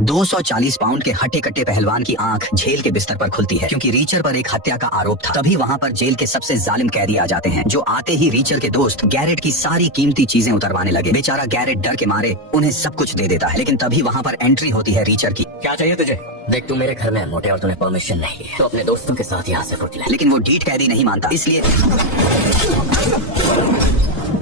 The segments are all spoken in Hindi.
240 पाउंड के हट्टे कट्टे पहलवान की आंख जेल के बिस्तर पर खुलती है क्योंकि रीचर पर एक हत्या का आरोप था। तभी वहाँ पर जेल के सबसे जालिम कैदी आ जाते हैं, जो आते ही रीचर के दोस्त गैरेट की सारी कीमती चीजें उतरवाने लगे। बेचारा गैरेट डर के मारे उन्हें सब कुछ दे देता है, लेकिन तभी वहाँ पर एंट्री होती है रीचर की। क्या चाहिए तुझे? देख, तू मेरे घर में मोटे और तूने परमिशन नहीं है, तो अपने दोस्तों के साथ यहाँ से फुट ले। लेकिन वो डीट कैदी नहीं मानता, इसलिए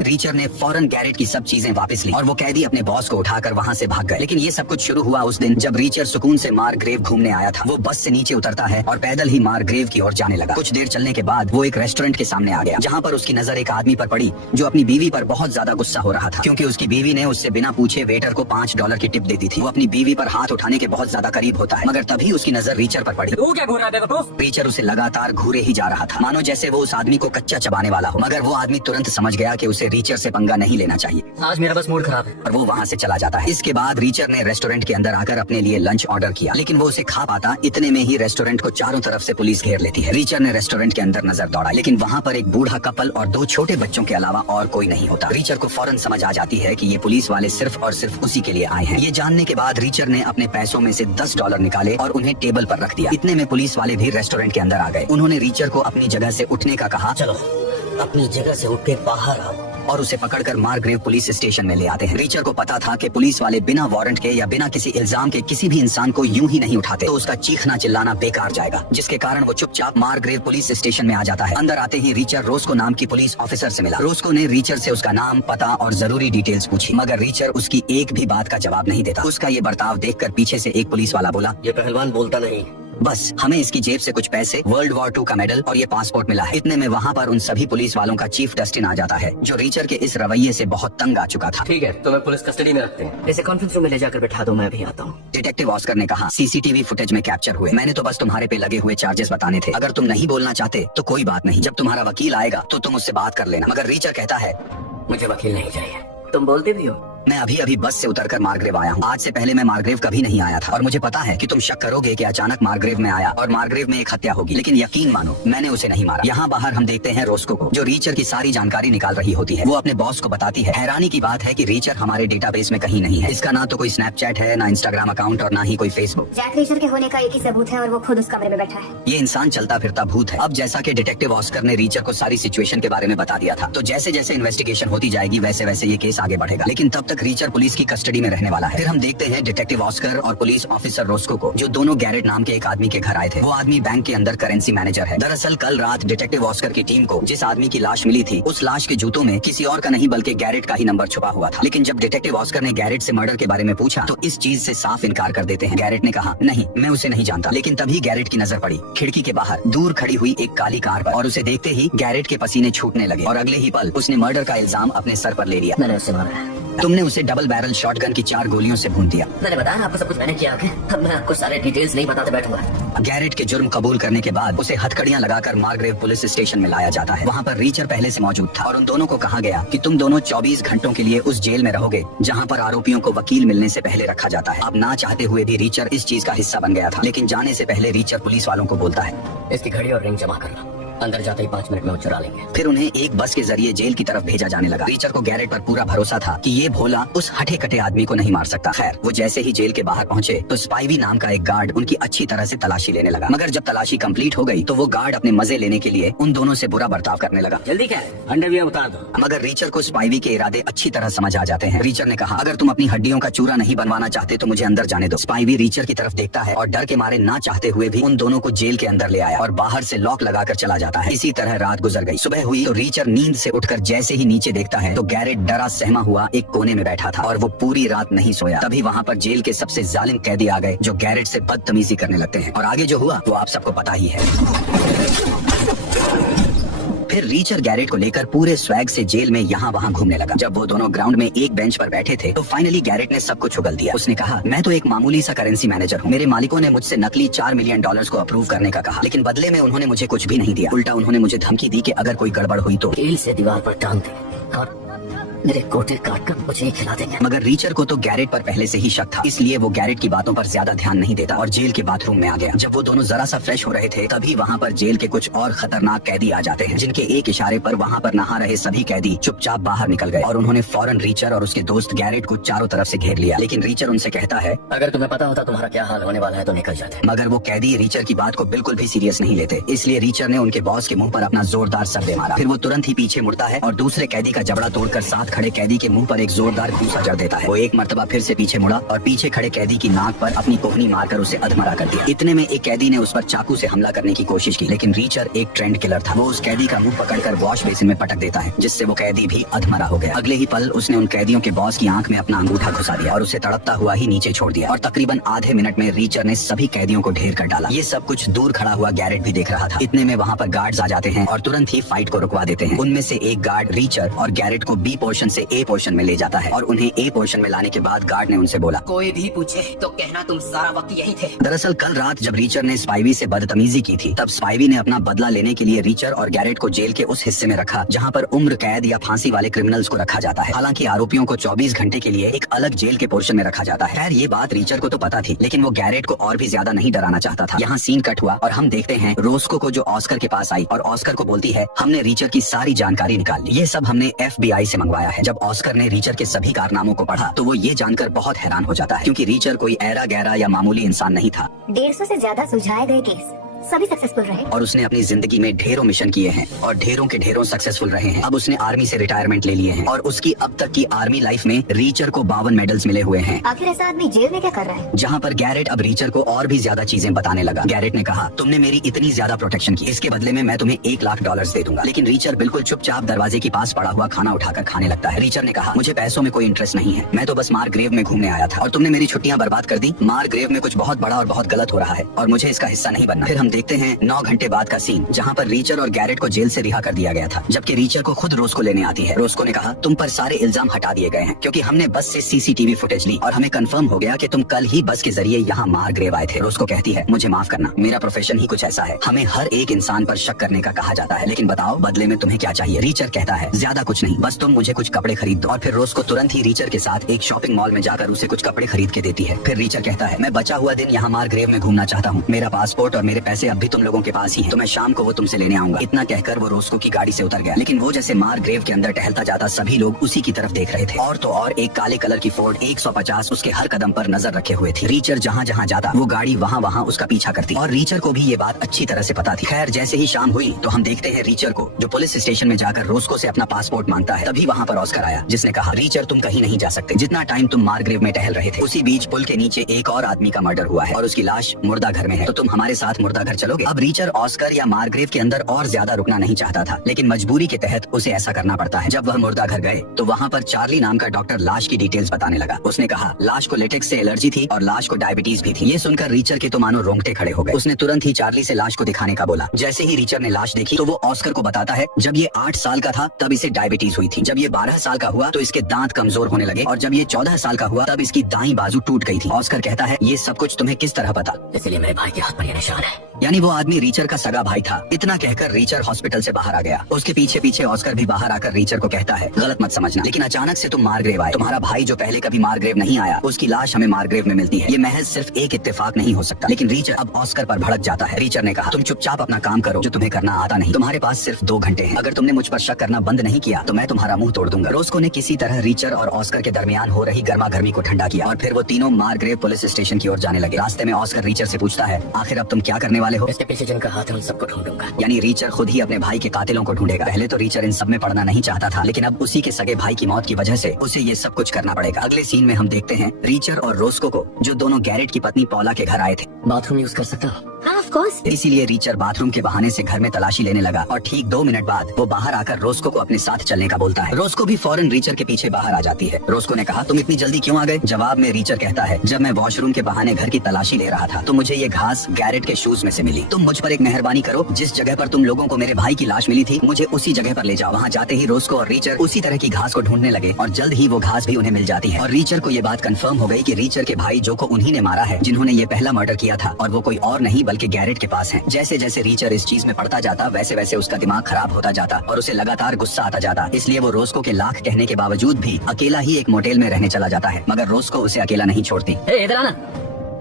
रीचर ने फौरन गैरेट की सब चीजें वापस ली और वो कैदी अपने बॉस को उठाकर वहाँ से भाग गए। लेकिन ये सब कुछ शुरू हुआ उस दिन जब रीचर सुकून से मार्ग्रेव घूमने आया था। वो बस से नीचे उतरता है और पैदल ही मार्ग्रेव की ओर जाने लगा। कुछ देर चलने के बाद वो एक रेस्टोरेंट के सामने आ गया, जहाँ पर उसकी नजर एक आदमी पर पड़ी जो अपनी बीवी पर बहुत ज्यादा गुस्सा हो रहा था, क्योंकि उसकी बीवी ने उससे बिना पूछे वेटर को $5 की टिप दे दी थी। वो अपनी बीवी पर हाथ उठाने के बहुत ज्यादा करीब होता है, मगर तभी उसकी नजर रीचर पर पड़ी। तू क्या घूर रहा है? रीचर उसे लगातार घूरे ही जा रहा था, मानो जैसे वो उस आदमी को कच्चा चबाने वाला हो। मगर वो आदमी तुरंत समझ गया कि उसे रीचर से पंगा नहीं लेना चाहिए। आज मेरा बस मूड खराब है और वो वहाँ से चला जाता है। इसके बाद रीचर ने रेस्टोरेंट के अंदर आकर अपने लिए लंच ऑर्डर किया, लेकिन वो उसे खा पाता इतने में ही रेस्टोरेंट को चारों तरफ से पुलिस घेर लेती है। रीचर ने रेस्टोरेंट के अंदर नजर दौड़ा, लेकिन वहाँ पर एक बूढ़ा कपल और 2 छोटे बच्चों के अलावा और कोई नहीं होता। रीचर को फौरन समझ आ जाती है कि ये पुलिस वाले सिर्फ और सिर्फ उसी के लिए आए हैं। ये जानने के बाद रीचर ने अपने पैसों में से $10 निकाले और उन्हें टेबल पर रख दिया। इतने में पुलिस वाले भी रेस्टोरेंट के अंदर आ गए। उन्होंने रीचर को अपनी जगह से उठने का कहा। चलो अपनी जगह से उठ के बाहर आओ, और उसे पकड़कर मार्ग्रेव पुलिस स्टेशन में ले आते हैं। रीचर को पता था कि पुलिस वाले बिना वारंट के या बिना किसी इल्जाम के किसी भी इंसान को यूं ही नहीं उठाते, तो उसका चीखना चिल्लाना बेकार जाएगा, जिसके कारण वो चुपचाप मार्ग्रेव पुलिस स्टेशन में आ जाता है। अंदर आते ही रीचर रोस्को नाम की पुलिस ऑफिसर से मिला। रोस्को ने रीचर से उसका नाम, पता और जरूरी डिटेल्स पूछी, मगर रीचर उसकी एक भी बात का जवाब नहीं देता। उसका ये बर्ताव देखकर पीछे से एक पुलिस वाला बोला, ये पहलवान बोलता नहीं, बस हमें इसकी जेब से कुछ पैसे, वर्ल्ड वॉर 2 का मेडल और ये पासपोर्ट मिला है। इतने में वहाँ पर उन सभी पुलिस वालों का चीफ डस्टिन आ जाता है, जो रीचर के इस रवैये से बहुत तंग आ चुका था। ठीक है, तो मैं पुलिस कस्टडी में रखते हैं, इसे कॉन्फ्रेंस रूम में ले जाकर बैठा दो, मैं अभी आता हूँ। डिटेक्टिव ऑस्कर ने कहा, सीसीटीवी फुटेज में कैप्चर हुए, मैंने तो बस तुम्हारे पे लगे हुए चार्जेस बताने थे। अगर तुम नहीं बोलना चाहते तो कोई बात नहीं, जब तुम्हारा वकील आएगा तो तुम उससे बात कर लेना। मगर रीचर कहता है, मुझे वकील नहीं चाहिए। तुम बोलते भी हो। मैं अभी अभी बस से उतरकर मार्ग्रेव आया हूँ। आज से पहले मैं मार्ग्रेव कभी नहीं आया था और मुझे पता है कि तुम शक करोगे कि अचानक मार्ग्रेव में आया और मार्ग्रेव में एक हत्या होगी, लेकिन यकीन मानो मैंने उसे नहीं मारा। यहाँ बाहर हम देखते हैं रोस्को को, जो रीचर की सारी जानकारी निकाल रही होती है। वो अपने बॉस को बताती है। हैरानी की बात है कि रीचर हमारे डेटाबेस में कहीं नहीं है। इसका ना तो कोई स्नैपचैट है, ना इंस्टाग्राम अकाउंट और ना ही कोई फेसबुक। जैक रीचर के होने का एक ही सबूत है और वो खुद उस कमरे में बैठा है। ये इंसान चलता फिरता भूत है। अब जैसा कि डिटेक्टिव ऑस्कर ने रीचर को सारी सिचुएशन के बारे में बता दिया था, तो जैसे जैसे इन्वेस्टिगेशन होती जाएगी वैसे वैसे ये केस आगे बढ़ेगा, लेकिन तब तक रीचर पुलिस की कस्टडी में रहने वाला है। फिर हम देखते हैं डिटेक्टिव ऑस्कर और पुलिस ऑफिसर रोस्को को, जो दोनों गैरेट नाम के एक आदमी के घर आए थे। वो आदमी बैंक के अंदर करेंसी मैनेजर है। दरअसल कल रात डिटेक्टिव ऑस्कर की टीम को जिस आदमी की लाश मिली थी, उस लाश के जूतों में किसी और का नहीं बल्कि गैरेट का ही नंबर छुपा हुआ था। लेकिन जब डिटेक्टिव ऑस्कर ने गैरेट से मर्डर के बारे में पूछा तो इस चीज से साफ इनकार कर देते हैं। गैरेट ने कहा, नहीं मैं उसे नहीं जानता। लेकिन तभी गैरेट की नजर पड़ी खिड़की के बाहर दूर खड़ी हुई एक काली कार पर, और उसे देखते ही गैरेट के पसीने छूटने लगे और अगले ही पल उसने मर्डर का इल्जाम अपने सर पर ले लिया। मैंने उसे मारा है। तुमने उसे डबल बैरल शॉटगन की 4 गोलियों से भून दिया। मैंने बताया ना आपको सब कुछ मैंने किया। अब मैं आपको सारे डिटेल्स नहीं बताते बैठूंगा। गैरेट के जुर्म कबूल करने के बाद उसे हथकड़ियां लगाकर मार्ग्रेव पुलिस स्टेशन में लाया जाता है। वहाँ पर रीचर पहले से मौजूद था और उन दोनों को कहा गया कि तुम दोनों 24 घंटों के लिए उस जेल में रहोगे जहाँ पर आरोपियों को वकील मिलने से पहले रखा जाता है। अब ना चाहते हुए भी रीचर इस चीज का हिस्सा बन गया था, लेकिन जाने से पहले रीचर पुलिस वालों को बोलता है, इसकी घड़ी और रिंग जमा कर लो, अंदर जाते ही 5 मिनट में वो चुरा लेंगे। फिर उन्हें एक बस के जरिए जेल की तरफ भेजा जाने लगा। रीचर को गैरेट पर पूरा भरोसा था कि ये भोला उस हटे कटे आदमी को नहीं मार सकता। खैर वो जैसे ही जेल के बाहर पहुंचे तो स्पाइवी नाम का एक गार्ड उनकी अच्छी तरह से तलाशी लेने लगा। मगर जब तलाशी कंप्लीट हो गई तो वो गार्ड अपने मजे लेने के लिए उन दोनों से बुरा बर्ताव करने लगा। जल्दी क्या है, अंडरवियर उतार दो। मगर रीचर को स्पाइवी के इरादे अच्छी तरह समझ आ जाते हैं। रीचर ने कहा, अगर तुम अपनी हड्डियों का चूरा नहीं बनवाना चाहते तो मुझे अंदर जाने दो। स्पाइवी रीचर की तरफ देखता है और डर के मारे ना चाहते हुए भी उन दोनों को जेल के अंदर ले आया और बाहर से लॉक लगाकर चला जाता है। इसी तरह रात गुजर गई। सुबह हुई तो रीचर नींद से उठकर जैसे ही नीचे देखता है तो गैरेट डरा सहमा हुआ एक कोने में बैठा था और वो पूरी रात नहीं सोया। तभी वहाँ पर जेल के सबसे जालिम कैदी आ गए, जो गैरेट से बदतमीजी करने लगते हैं और आगे जो हुआ वो आप सबको पता ही है। फिर रीचर गैरेट को लेकर पूरे स्वैग से जेल में यहाँ वहाँ घूमने लगा। जब वो दोनों ग्राउंड में एक बेंच पर बैठे थे तो फाइनली गैरेट ने सब कुछ उगल दिया। उसने कहा, मैं तो एक मामूली सा करेंसी मैनेजर हूँ। मेरे मालिकों ने मुझसे नकली $4 मिलियन को अप्रूव करने का कहा, लेकिन बदले में उन्होंने मुझे कुछ भी नहीं दिया। उल्टा उन्होंने मुझे धमकी दी कि अगर कोई गड़बड़ हुई तो कील से दीवार पर टांग दे और मेरे कोटे काट कर मुझे ही खिला देंगे। मगर रीचर को तो गैरेट पर पहले से ही शक था, इसलिए वो गैरेट की बातों पर ज्यादा ध्यान नहीं देता और जेल के बाथरूम में आ गया। जब वो दोनों जरा सा फ्रेश हो रहे थे तभी वहाँ पर जेल के कुछ और खतरनाक कैदी आ जाते हैं, जिनके एक इशारे पर वहाँ पर नहा रहे सभी कैदी चुपचाप बाहर निकल गए और उन्होंने फौरन रीचर और उसके दोस्त गैरेट को चारों तरफ से घेर लिया। लेकिन रीचर उनसे कहता है, अगर तुम्हें पता होता तुम्हारा क्या हाल होने वाला है तो निकल जाते। मगर वो कैदी रीचर की बात को बिल्कुल भी सीरियस नहीं लेते, इसलिए रीचर ने उनके बॉस के मुंह पर अपना जोरदार सर मारा। फिर वो तुरंत ही पीछे मुड़ता है और दूसरे कैदी का जबड़ा तोड़कर साथ खड़े कैदी के मुंह पर एक जोरदार घूंसा जड़ देता है। वो एक मर्तबा फिर से पीछे मुड़ा और पीछे खड़े कैदी की नाक पर अपनी कोहनी मारकर उसे अधमरा कर दिया। इतने में एक कैदी ने उस पर चाकू से हमला करने की कोशिश की, लेकिन रीचर एक ट्रेंड किलर था। वो उस कैदी का मुंह पकड़कर वॉश बेसिन में पटक देता है, जिससे वो कैदी भी अधमरा हो गया। अगले ही पल उसने उन कैदियों के बॉस की आंख में अपना अंगूठा घुसा दिया और उसे तड़पता हुआ ही नीचे छोड़ दिया और तकरीबन आधे मिनट में रीचर ने सभी कैदियों को ढेर कर डाला। ये सब कुछ दूर खड़ा हुआ गैरेट भी देख रहा था। इतने में वहाँ पर गार्ड्स आ जाते हैं और तुरंत ही फाइट को रुकवा देते हैं। उनमें से एक गार्ड रीचर और गैरेट को बी पोर्शन से ए पोर्शन में ले जाता है और उन्हें ए पोर्शन में लाने के बाद गार्ड ने उनसे बोला, कोई भी पूछे तो कहना तुम सारा वक्त यही थे। दरअसल कल रात जब रीचर ने स्पाइवी से बदतमीजी की थी, तब स्पाइवी ने अपना बदला लेने के लिए रीचर और गैरेट को जेल के उस हिस्से में रखा जहाँ पर उम्र कैद या फांसी वाले क्रिमिनल्स को रखा जाता है। हालांकि आरोपियों को 24 घंटे के लिए एक अलग जेल के पोर्शन में रखा जाता है। खैर ये बात रीचर को तो पता थी, लेकिन वो गैरेट को और भी ज्यादा नहीं डराना चाहता था। यहाँ सीन कट हुआ और हम देखते हैं रोस्को को, जो ऑस्कर के पास आई और ऑस्कर को बोलती है, हमने रीचर की सारी जानकारी निकाल ली। ये सब हमने FBI से मंगवाया है। जब ऑस्कर ने रीचर के सभी कारनामों को पढ़ा तो वो ये जानकर बहुत हैरान हो जाता है, क्योंकि रीचर कोई ऐरा गैरा या मामूली इंसान नहीं था। 150 से ज्यादा सुलझाए गए केस सभी सक्सेसफुल रहे और उसने अपनी जिंदगी में ढेरों मिशन किए हैं और ढेरों के ढेरों सक्सेसफुल रहे हैं। अब उसने आर्मी से रिटायरमेंट ले लिए हैं और उसकी अब तक की आर्मी लाइफ में रीचर को 52 मेडल्स मिले हुए हैं। आखिर ऐसा आदमी जेल में क्या कर रहा है? जहाँ पर गैरेट अब रीचर को और भी ज्यादा चीजें बताने लगा। गैरेट ने कहा, तुमने मेरी इतनी ज्यादा प्रोटेक्शन की, इसके बदले में मैं तुम्हें $1 लाख दे दूंगा। लेकिन रीचर बिल्कुल चुपचाप दरवाजे के पास पड़ा हुआ खाना उठाकर खाने लगता है। रीचर ने कहा, मुझे पैसों में कोई इंटरेस्ट नहीं है, मैं तो बस मारग्रेव में घूमने आया था और तुमने मेरी छुट्टियां बर्बाद कर दी। मारग्रेव में कुछ बहुत बड़ा और बहुत गलत हो रहा है और मुझे इसका हिस्सा नहीं बनना। फिर हम देखते हैं 9 घंटे बाद का सीन, जहाँ पर रीचर और गैरेट को जेल से रिहा कर दिया गया था, जबकि रीचर को खुद रोस्को लेने आती है। रोस्को ने कहा, तुम पर सारे इल्जाम हटा दिए गए हैं क्योंकि हमने बस से CCTV फुटेज ली और हमें कंफर्म हो गया कि तुम कल ही बस के जरिए यहाँ मारग्रेव आए थे। रोस्को कहती है, मुझे माफ करना, मेरा प्रोफेशन ही कुछ ऐसा है, हमें हर एक इंसान पर शक करने का कहा जाता है, लेकिन बताओ बदले में तुम्हें क्या चाहिए? रीचर कहता है, ज्यादा कुछ नहीं, बस तुम मुझे कुछ कपड़े खरीद दो। और फिर रोस्को तुरंत ही रीचर के साथ एक शॉपिंग मॉल में जाकर उसे कुछ कपड़े खरीद के देती है। फिर रीचर कहता है, मैं बचा हुआ दिन यहाँ मारग्रेव में घूमना चाहता हूँ, मेरा पासपोर्ट और मेरे पैसे अब भी तुम लोगों के पास ही है, तो मैं शाम को वो तुमसे लेने आऊंगा। इतना कहकर वो रोस्को की गाड़ी से उतर गया, लेकिन वो जैसे मारग्रेव के अंदर टहलता जाता सभी लोग उसी की तरफ देख रहे थे। और तो और एक काले कलर की फोर्ड 150 उसके हर कदम पर नजर रखे हुए थी। रीचर जहाँ जहाँ जाता वो गाड़ी वहाँ वहाँ उसका पीछा करती और रीचर को भी ये बात अच्छी तरह से पता थी। खैर जैसे ही शाम हुई तो हम देखते हैं रीचर को, जो पुलिस स्टेशन में जाकर रोस्को से अपना पासपोर्ट मांगता है। तभी वहाँ पर ऑस्कर आया, जिसने कहा, रीचर तुम कहीं नहीं जा सकते, जितना टाइम तुम मारग्रेव में टहल रहे थे उसी बीच पुल के नीचे एक और आदमी का मर्डर हुआ है और उसकी लाश मुर्दा घर में है, तो तुम हमारे साथ मुर्दा घर चलोगे? अब रीचर ऑस्कर या मारग्रेव के अंदर और ज्यादा रुकना नहीं चाहता था, लेकिन मजबूरी के तहत उसे ऐसा करना पड़ता है। जब वह मुर्दा घर गए तो वहाँ पर चार्ली नाम का डॉक्टर लाश की डिटेल्स बताने लगा। उसने कहा, लाश को लेटेक्स से एलर्जी थी और लाश को डायबिटीज भी थी। ये सुनकर रीचर के तो मानो रोंगटे खड़े हो गए। उसने तुरंत ही चार्ली से लाश को दिखाने का बोला। जैसे ही रीचर ने लाश देखी तो वो ऑस्कर को बताता है, जब ये 8 साल का था तब इसे डायबिटीज हुई थी, जब ये 12 साल का हुआ तो इसके दांत कमजोर होने लगे और जब ये 14 साल का हुआ तब इसकी दाईं बाजू टूट गई थी। ऑस्कर कहता है, ये सब कुछ तुम्हें किस तरह पता? इसलिए मेरे भाई के हाथ पर ये निशान है। यानी वो आदमी रीचर का सगा भाई था। इतना कहकर रीचर हॉस्पिटल से बाहर आ गया। उसके पीछे पीछे ऑस्कर भी बाहर आकर रीचर को कहता है, गलत मत समझना, लेकिन अचानक से तुम मारग्रेव आए, तुम्हारा भाई जो पहले कभी मारग्रेव नहीं आया उसकी लाश हमें मारग्रेव में मिलती है, ये महज सिर्फ एक इत्तेफाक नहीं हो सकता। लेकिन रीचर अब ऑस्कर पर भड़क जाता है। रीचर ने कहा, तुम चुपचाप अपना काम करो जो तुम्हें करना आता नहीं, तुम्हारे पास सिर्फ 2 घंटे हैं, अगर तुमने मुझ पर शक करना बंद नहीं किया तो मैं तुम्हारा मुंह तोड़ दूंगा। रोस्को ने किसी तरह रीचर और ऑस्कर के दरमियान हो रही गर्मा गर्मी को ठंडा किया और फिर वो तीनों मारग्रेव पुलिस स्टेशन की ओर जाने लगे। रास्ते में ऑस्कर रीचर से पूछता है, आखिर अब तुम क्या करने वाले हो? इसके पीछे जिनका हाथ है उन सबको ढूंढूंगा। यानी रीचर खुद ही अपने भाई के कातिलों को ढूंढेगा। पहले तो रीचर इन सब में पड़ना नहीं चाहता था, लेकिन अब उसी के सगे भाई की मौत की वजह से उसे ये सब कुछ करना पड़ेगा। अगले सीन में हम देखते हैं रीचर और रोस्को को, जो दोनों गैरेट की पत्नी पॉला के घर आए थे। बाथरूम यूज कर सकता हूँ? हाँ ऑफ कोर्स। इसीलिए रीचर बाथरूम के बहाने से घर में तलाशी लेने लगा और ठीक 2 मिनट बाद वो बाहर आकर रोस्को को अपने साथ चलने का बोलता है। रोस्को भी फौरन रीचर के पीछे बाहर आ जाती है। रोस्को ने कहा, तुम इतनी जल्दी क्यों आ गए? जवाब में रीचर कहता है, जब मैं वॉशरूम के बहाने घर की तलाशी ले रहा था तो मुझे ये घास गैरेट के शूज में से मिली। तुम मुझ पर एक मेहरबानी करो, जिस जगह पर तुम लोगों को मेरे भाई की लाश मिली थी मुझे उसी जगह पर ले जाओ। वहाँ जाते ही रोस्को और रीचर उसी तरह की घास को ढूंढने लगे और जल्द ही वो घास भी उन्हें मिल जाती है। और रीचर को ये बात कंफर्म हो गई कि रीचर के भाई जो को उन्हीं ने मारा है, जिन्होंने ये पहला मर्डर किया था, और वो कोई और नहीं बल्कि गैरेट के पास हैं। जैसे जैसे रीचर इस चीज में पड़ता जाता वैसे वैसे उसका दिमाग खराब होता जाता और उसे लगातार गुस्सा आता जाता। इसलिए वो रोस्को के लाख कहने के बावजूद भी अकेला ही एक मोटेल में रहने चला जाता है, मगर रोस्को उसे अकेला नहीं छोड़ती। इधर आना,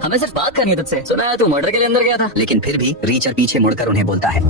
हमें सिर्फ बात करनी है तुझसे। सुना है तू मर्डर के लिए अंदर गया था। लेकिन फिर भी रीचर पीछे मुड़कर उन्हें बोलता है,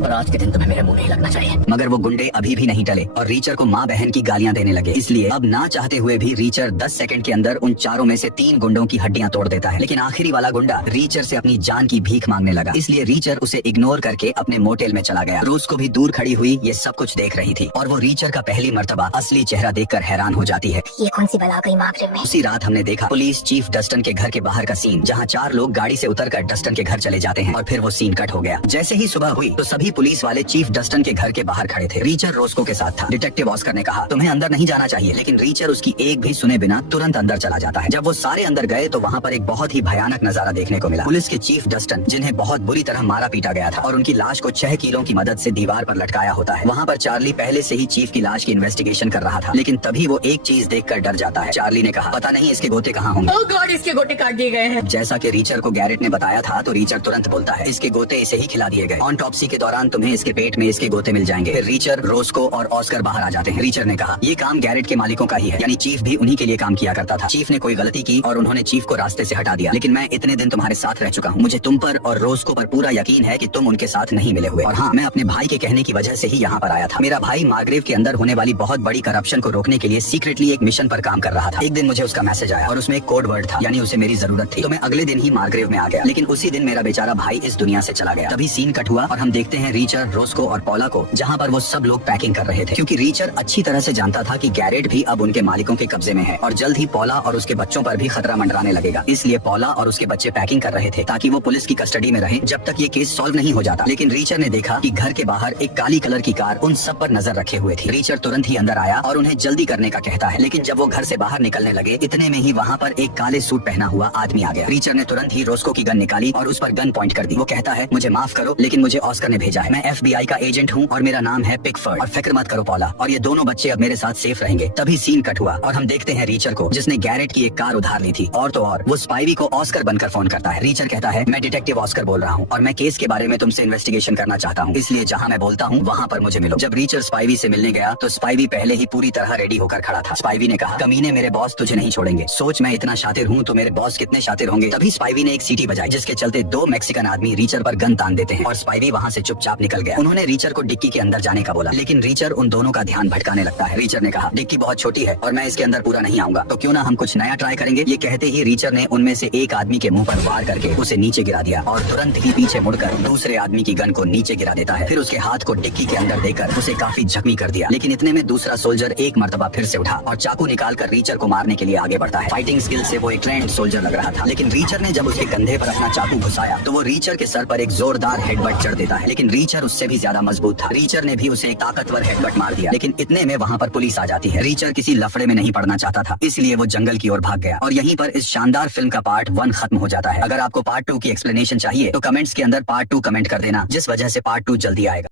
और आज के दिन तुम्हें मेरे मुंह नहीं लगना चाहिए। मगर वो गुंडे अभी भी नहीं टले और रीचर को माँ बहन की गालियां देने लगे। इसलिए अब ना चाहते हुए भी रीचर 10 सेकंड के अंदर उन चारों में से 3 गुंडों की हड्डियां तोड़ देता है। लेकिन आखिरी वाला गुंडा रीचर से अपनी जान की भीख मांगने लगा, इसलिए रीचर उसे इग्नोर करके अपने मोटेल में चला गया। रोज को भी दूर खड़ी हुई ये सब कुछ देख रही थी और वो रीचर का पहली मर्तबा असली चेहरा देखकर हैरान हो जाती है। ये कौन सी बला गई मागरेब में? उसी रात हमने देखा पुलिस चीफ डस्टन के घर के बाहर का सीन, जहाँ 4 लोग गाड़ी से उतरकर डस्टन के घर चले जाते हैं और फिर वो सीन कट हो गया। जैसे ही सुबह हुई तो सभी पुलिस वाले चीफ डस्टन के घर के बाहर खड़े थे। रीचर रोस्को के साथ था। डिटेक्टिव ऑस्कर ने कहा तुम्हें अंदर नहीं जाना चाहिए, लेकिन रीचर उसकी एक भी सुने बिना तुरंत अंदर चला जाता है। जब वो सारे अंदर गए तो वहाँ पर एक बहुत ही भयानक नजारा देखने को मिला। पुलिस के चीफ डस्टन, जिन्हें बहुत बुरी तरह मारा पीटा गया था और उनकी लाश को 6 कीलों की मदद से दीवार पर लटकाया होता है, वहाँ पर चार्ली पहले से ही चीफ की लाश की इन्वेस्टिगेशन कर रहा था। लेकिन तभी वो एक चीज देखकर डर जाता है। चार्ली ने कहा पता नहीं इसके गोते कहाँ होंगे। ओह गॉड, इसके गोटे काट दिए गए हैं। जैसा कि रीचर को गैरेट ने बताया था तो रीचर तुरंत बोलता है इसके गोते इसे ही खिला दिए गए। ऑटोप्सी के दौरान तुम्हें इसके पेट में इसके गोते मिल जाएंगे। फिर रीचर, रोस्को और ऑस्कर बाहर आ जाते हैं। रीचर ने कहा ये काम गैरेट के मालिकों का ही है, यानी चीफ भी उन्हीं के लिए काम किया करता था। चीफ ने कोई गलती की और उन्होंने चीफ को रास्ते से हटा दिया। लेकिन मैं इतने दिन तुम्हारे साथ रह चुका हूँ, मुझे तुम पर और रोस्को पर पूरा यकीन है कि तुम उनके साथ नहीं मिले हुए। और हाँ, मैं अपने भाई के कहने की वजह से ही यहाँ पर आया था। मेरा भाई मार्ग्रेव के अंदर होने वाली बहुत बड़ी करप्शन को रोकने के लिए सीक्रेटली एक मिशन पर काम कर रहा था। एक दिन मुझे उसका मैसेज आया और उसमें एक कोड वर्ड था, यानी उसे मेरी जरूरत थी। तो मैं अगले दिन ही मार्ग्रेव में आ गया। लेकिन उसी दिन मेरा बेचारा भाई इस दुनिया से चला गया। तभी सीन कट हुआ और हम देखते हैं रीचर, रोस्को और पॉला को, जहाँ पर वो सब लोग पैकिंग कर रहे थे, क्योंकि रीचर अच्छी तरह से जानता था कि गैरेट भी अब उनके मालिकों के कब्जे में है और जल्द ही पॉला और उसके बच्चों पर भी खतरा मंडराने लगेगा। इसलिए पॉला और उसके बच्चे पैकिंग कर रहे थे ताकि वो पुलिस की कस्टडी में रहे जब तक ये केस सॉल्व नहीं हो जाता। लेकिन रीचर ने देखा कि घर के बाहर एक काली कलर की कार उन सब पर नजर रखे हुए थी। रीचर तुरंत ही अंदर आया और उन्हें जल्दी करने का कहता है। लेकिन जब वो घर से बाहर निकलने लगे इतने में ही वहाँ पर एक काले सूट पहना हुआ आदमी आ गया। रीचर ने तुरंत ही रोस्को की गन निकाली और उस पर गन पॉइंट कर दी। वो कहता है मुझे माफ करो, लेकिन मुझे ऑस्कर ने भेजा है। मैं FBI का एजेंट हूँ और मेरा नाम है पिकफोर्ड, और फिक्र मत करो पॉला, और ये दोनों बच्चे अब मेरे साथ सेफ रहेंगे। तभी सीन कट हुआ और हम देखते हैं रीचर को, जिसने गैरेट की एक कार उधार ली थी। और तो और वो स्पाइवी को ऑस्कर बनकर फोन करता है। रीचर कहता है मैं डिटेक्टिव ऑस्कर बोल रहा हूँ और मैं केस के बारे में तुमसे इन्वेस्टिगेशन करना चाहता हूँ, इसलिए जहाँ मैं बोलता हूँ वहाँ पर मुझे मिलो। जब रीचर स्पाइवी से मिलने गया तो स्पाइवी पहले ही पूरी तरह रेडी होकर खड़ा था। स्पाइवी ने कहा कमीने, मेरे बॉस तुझे नहीं छोड़ेंगे। सोच मैं इतना शातिर हूँ तो मेरे बॉस कितने शातिर होंगे। तभी स्पाइवी ने एक सीटी बजाई, जिसके चलते 2 मैक्सिकन आदमी रीचर पर गन तान देते हैं और स्पाइवी वहाँ से चुपचाप निकल गया। उन्होंने रीचर को डिक्की के अंदर जाने का बोला, लेकिन रीचर उन दोनों का ध्यान भटकाने लगता है। रीचर ने कहा डिक्की बहुत छोटी है और मैं इसके अंदर पूरा नहीं आऊंगा, तो क्यों ना हम कुछ नया ट्राई करेंगे। ये कहते ही रीचर ने उनमें से एक आदमी के मुंह पर वार करके उसे नीचे गिरा दिया और तुरंत ही पीछे मुड़कर दूसरे आदमी की गन को नीचे गिरा देता है। फिर उसके हाथ को डिक्की के अंदर देकर उसे काफी जख्मी कर दिया। लेकिन इतने में दूसरा सोल्जर एक मर्तबा फिर से उठा और चाकू निकालकर रीचर को मारने के लिए आगे बढ़ता है। फाइटिंग स्किल से वो एक ट्रेंड सोल्जर लग रहा था, लेकिन रीचर ने जब उसके कंधे पर अपना चाकू घुसाया तो वो रीचर के सर पर एक जोरदार हेडबट चढ़ देता है। लेकिन रीचर उससे भी ज्यादा मजबूत था। रीचर ने भी उसे एक ताकतवर हेडबट मार दिया। लेकिन इतने में वहाँ पर पुलिस आ जाती है। रीचर किसी लफड़े में नहीं पड़ना चाहता था, इसलिए वो जंगल की ओर भाग गया। और यहीं पर इस शानदार फिल्म का पार्ट 1 खत्म हो जाता है। अगर आपको पार्ट 2 की एक्सप्लेनेशन चाहिए तो कमेंट्स के अंदर पार्ट 2 कमेंट कर देना, जिस वजह से पार्ट 2 जल्दी आएगा।